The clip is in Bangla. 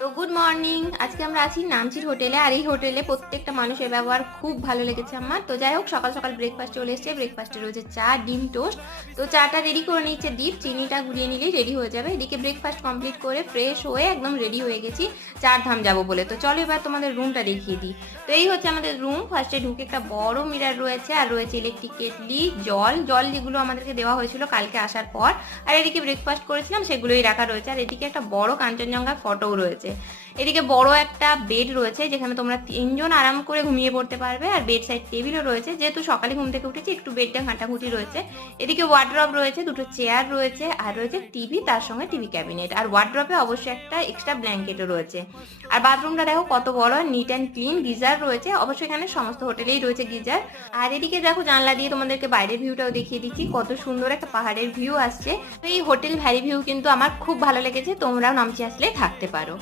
তো গুড মর্নিং। আজকে আমরা আছি নামচির হোটেলে, আর এই হোটেলে প্রত্যেকটা মানুষের ব্যবহার খুব ভালো লেগেছে আমার। তো যাই হোক, সকাল সকাল ব্রেকফাস্ট চলে এসেছে। ব্রেকফাস্টে রয়েছে চা, ডিম টোস্ট। তো চাটা রেডি করে নিচ্ছে দীপ, চিনিটা গুলিয়ে নিলেই রেডি হয়ে যাবে। এদিকে ব্রেকফাস্ট কমপ্লিট করে ফ্রেশ হয়ে একদম রেডি হয়ে গেছি চারধাম যাবো বলে। তো চলো এবার তোমাদের রুমটা দেখিয়ে দিই। তো এই হচ্ছে আমাদের রুম। ফার্স্টে ঢুকে একটা বড় মিরার রয়েছে, আর রয়েছে ইলেকট্রিক কেটলি, জল জল যেগুলো আমাদেরকে দেওয়া হয়েছিল কালকে আসার পর। আর এদিকে ব্রেকফাস্ট করেছিলাম সেগুলোই রাখা রয়েছে। আর এদিকে একটা বড় কাঞ্চনজঙ্ঘার ফটোও রয়েছে। এদিকে বড় একটা বেড রয়েছে যেখানে তোমরা তিনজন আরাম করে ঘুমিয়ে পড়তে পারবে। আর বেড সাইড টেবিলও রয়েছে, যেহেতু সকালে ঘুম থেকে উঠেছি একটু বেডটা ঘাঁটাঘুঁটি রয়েছে। এদিকে ওয়ার্ড্রপ রয়েছে, দুটো চেয়ার রয়েছে, আর রয়েছে টিভি, তার সঙ্গে টিভি ক্যাবিনেট। আর ওয়ার্ড্রপে অবশ্যই একটা এক্সট্রা ব্ল্যাঙ্কেটও রয়েছে। আর বাথরুমটা দেখো কত বড়, নিট অ্যান্ড ক্লিন। গিজার রয়েছে, অবশ্যই এখানে সমস্ত হোটেলেই রয়েছে গিজার। আর এদিকে দেখো জানলা দিয়ে তোমাদেরকে বাইরের ভিউটাও দেখিয়ে দিচ্ছি, কত সুন্দর একটা পাহাড়ের ভিউ আসছে। তো এই হোটেল ভ্যালি ভিউ কিন্তু আমার খুব ভালো লেগেছে, তোমরাও নামচি আসলে থাকতে পারো।